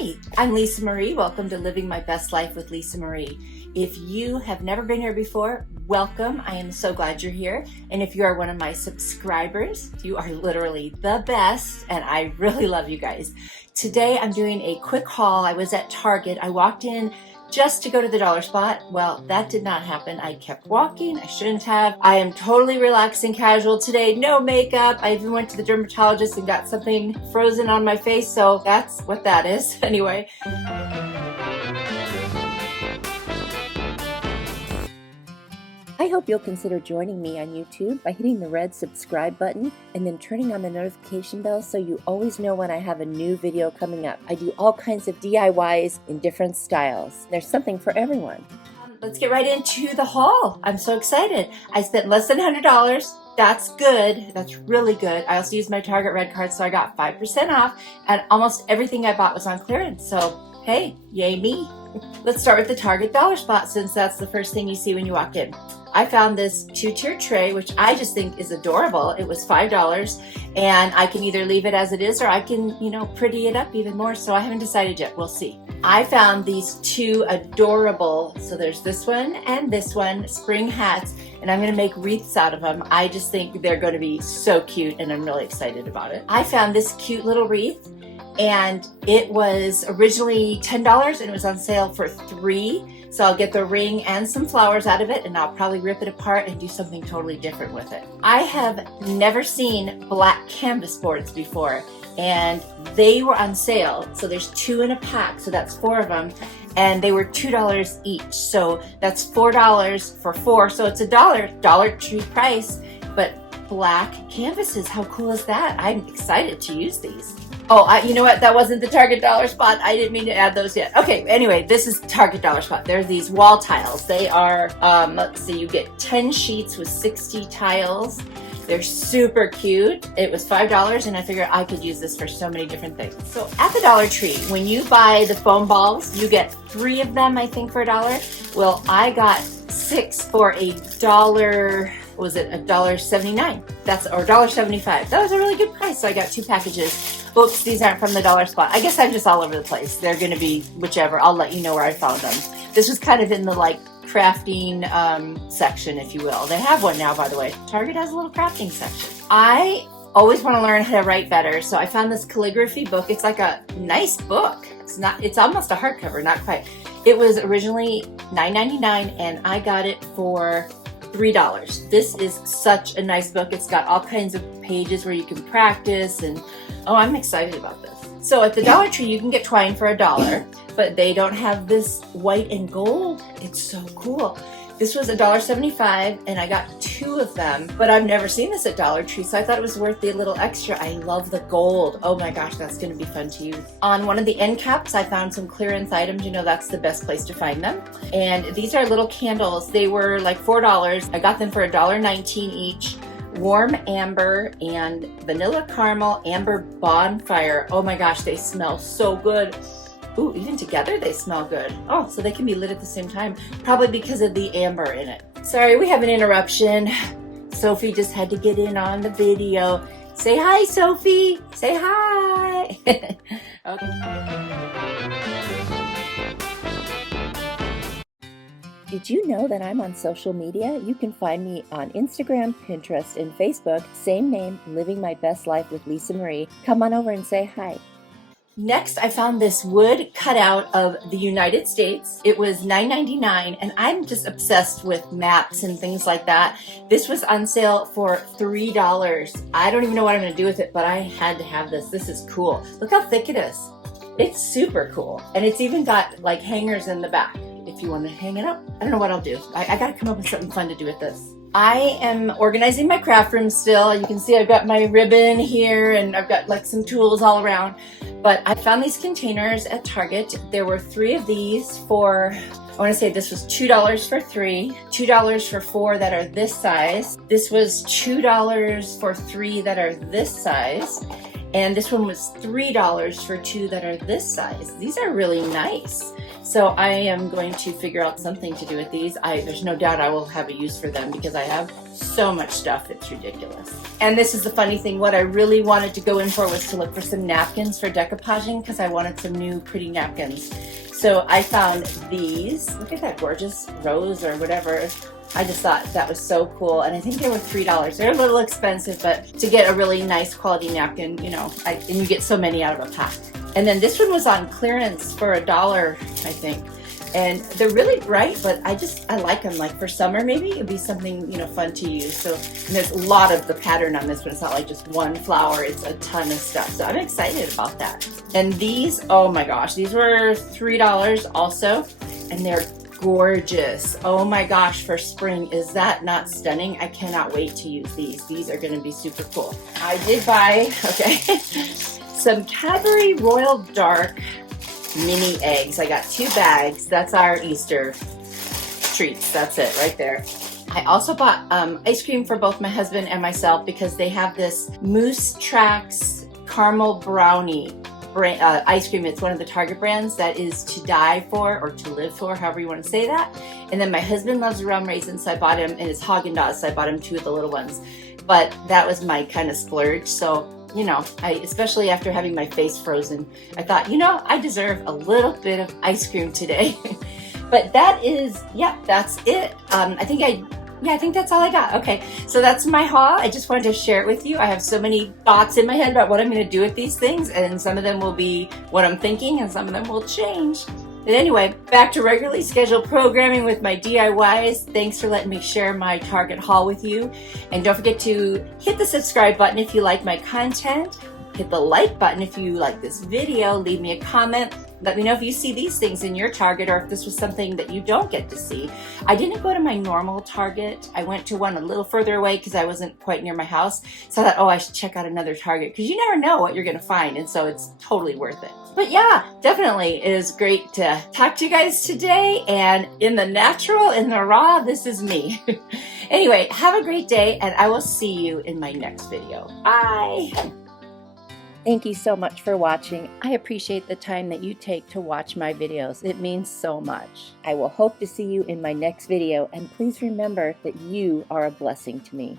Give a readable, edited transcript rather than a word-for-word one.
Hi, I'm Lisa Marie. Welcome to Living My Best Life with Lisa Marie. If you have never been here before, welcome. I am so glad you're here. And if you are one of my subscribers, you are literally the best, and I really love you guys. Today I'm doing a quick haul. I was at Target. I walked in just to go to the dollar spot. Well, that did not happen. I kept walking. I shouldn't have. I am totally relaxed and casual today. No makeup. I even went to the dermatologist and got something frozen on my face. So that's what that is. Anyway. I hope you'll consider joining me on YouTube by hitting the red subscribe button and then turning on the notification bell so you always know when I have a new video coming up. I do all kinds of DIYs in different styles. There's something for everyone. Let's get right into the haul. I'm so excited. I spent less than $100. That's good. That's really good. I also used my Target Red card, so I got 5% off, and almost everything I bought was on clearance. So, hey, yay me. Let's start with the Target dollar spot since that's the first thing you see when you walk in. I found this 2-tier tray, which I just think is adorable. It was $5, and I can either leave it as it is or I can, pretty it up even more. So I haven't decided yet. We'll see. I found these two adorable, so there's this one and this one, spring hats, and I'm going to make wreaths out of them. I just think they're going to be so cute, and I'm really excited about it. I found this cute little wreath, and it was originally $10 and it was on sale for $3. So I'll get the ring and some flowers out of it, and I'll probably rip it apart and do something totally different with it. I have never seen black canvas boards before, and they were on sale. So there's 2 in a pack, so that's 4 of them, and they were $2 each. So that's $4 for 4. So it's a Dollar Tree price, but black canvases. How cool is that? I'm excited to use these. Oh, you know what? That wasn't the Target dollar spot. I didn't mean to add those yet. Okay, anyway, this is Target dollar spot. There's these wall tiles. They are, let's see, you get 10 sheets with 60 tiles. They're super cute. It was $5, and I figured I could use this for so many different things. So at the Dollar Tree, when you buy the foam balls, you get 3 of them, I think, for $1. Well, I got 6 for $1. Was it $1.79? Or $1.75. That was a really good price. So I got 2 packages. Oops, these aren't from the dollar spot. I guess I'm just all over the place. They're going to be whichever. I'll let you know where I found them. This was kind of in the crafting section, if you will. They have one now, by the way. Target has a little crafting section. I always want to learn how to write better, so I found this calligraphy book. It's like a nice book. It's almost a hardcover, not quite. It was originally $9.99, and I got it for $3. This is such a nice book. It's got all kinds of pages where you can practice, and I'm excited about this. So at the Dollar Tree, you can get twine for $1, but they don't have this white and gold. It's so cool. This was $1.75, and I got 2 of them, but I've never seen this at Dollar Tree, so I thought it was worth the little extra. I love the gold. Oh my gosh, that's going to be fun to use. On one of the end caps, I found some clearance items. That's the best place to find them. And these are little candles. They were like $4. I got them for $1.19 each. Warm amber and vanilla caramel amber bonfire. Oh my gosh, they smell so good. Ooh, even together they smell good. Oh, so they can be lit at the same time, probably because of the amber in it. Sorry, we have an interruption. Sophie just had to get in on the video. Say hi, Sophie. Say hi. Okay. Did you know that I'm on social media? You can find me on Instagram, Pinterest, and Facebook. Same name, Living My Best Life with Lisa Marie. Come on over and say hi. Next, I found this wood cutout of the United States. It was $9.99, and I'm just obsessed with maps and things like that. This was on sale for $3. I don't even know what I'm going to do with it, but I had to have this. This is cool. Look how thick it is. It's super cool. And it's even got hangers in the back if you want to hang it up. I don't know what I'll do. I got to come up with something fun to do with this. I am organizing my craft room still. You can see I've got my ribbon here, and I've got some tools all around. But I found these containers at Target. There were 3 of these for, I want to say this was $2 for 3, $2 for 4 that are this size. This was $2 for 3 that are this size. And this one was $3 for 2 that are this size. These are really nice. So I am going to figure out something to do with these. There's no doubt I will have a use for them because I have so much stuff, it's ridiculous. And this is the funny thing, what I really wanted to go in for was to look for some napkins for decoupaging because I wanted some new pretty napkins. So I found these. Look at that gorgeous rose or whatever. I just thought that was so cool, and I think they were $3. They're a little expensive, but to get a really nice quality napkin, you know, and you get so many out of a pack. And then this one was on clearance for $1, I think. And they're really bright, but I like them. Like for summer, maybe it'd be something, you know, fun to use. So there's a lot of the pattern on this one. It's not like just one flower, it's a ton of stuff. So I'm excited about that. And these, oh my gosh, these were $3 also, and they're gorgeous. Oh my gosh, for spring, is that not stunning? I cannot wait to use these. These are gonna be super cool. I did buy, okay, some Cadbury Royal Dark mini eggs. I got 2 bags. That's our Easter treats. That's it right there. I also bought ice cream for both my husband and myself because they have this Moose Tracks caramel brownie ice cream. It's one of the Target brands that is to die for or to live for, however you want to say that. And then my husband loves rum raisins, so I bought him, and it's Haagen-Dazs, so I bought him 2 of the little ones. But that was my kind of splurge. So, you know, especially after having my face frozen, I thought, you know, I deserve a little bit of ice cream today. But that is, yeah, that's it. I think that's all I got. Okay, so that's my haul. I just wanted to share it with you. I have so many thoughts in my head about what I'm going to do with these things, and some of them will be what I'm thinking, and some of them will change. But anyway, back to regularly scheduled programming with my DIYs. Thanks for letting me share my Target haul with you. And don't forget to hit the subscribe button if you like my content. Hit the like button if you like this video. Leave me a comment. Let me know if you see these things in your Target or if this was something that you don't get to see. I didn't go to my normal Target. I went to one a little further away because I wasn't quite near my house. So I thought, oh, I should check out another Target because you never know what you're going to find. And so it's totally worth it. But yeah, definitely it is great to talk to you guys today. And in the natural, in the raw, this is me. Anyway, have a great day, and I will see you in my next video. Bye. Thank you so much for watching. I appreciate the time that you take to watch my videos. It means so much. I will hope to see you in my next video, and please remember that you are a blessing to me.